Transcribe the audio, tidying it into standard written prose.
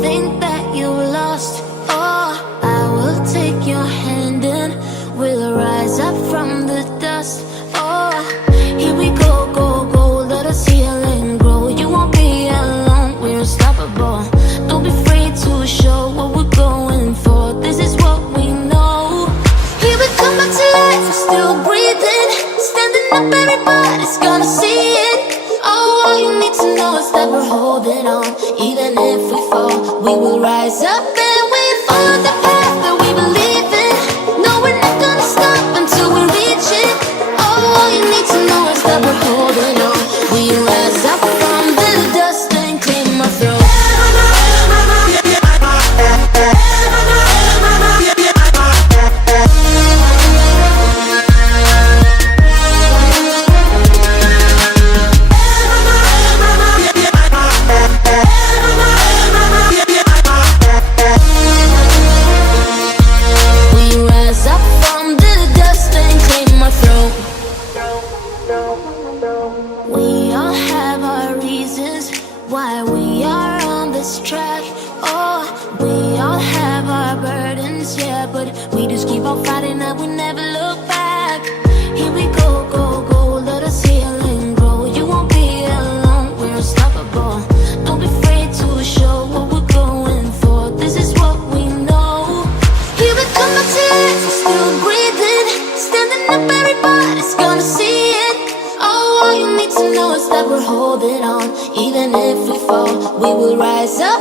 think that you lost. Oh, I will take your hand and we'll rise up from the dust. Oh, here we go, go, go, let us heal and grow. You won't be alone, we're unstoppable. Don't be afraid to show what we're going for. This is what we know. Here we come back to life, we're still breathing. Standing up, everybody's gonna see it. Oh, all you need to know is that we're holding on. Even if we fall, we will rise up and we follow the path that we believe in. No, we're not gonna stop until we reach it. Oh, all you need to know is that we're holding on. We rise up from the dust and clean my throat. We all have our reasons why we are on this track. Oh, we all have our burdens, yeah, but we just keep on fighting and we never look back. Here we go, go, go, let us heal and grow. You won't be alone, we're unstoppable. Don't be afraid to show what we're going for. This is what we know. Here we come back to life, we're still breathing. Standing up, everybody's gonna see it. Oh, all you need to know is that we're holding on. Even if we fall, we will rise up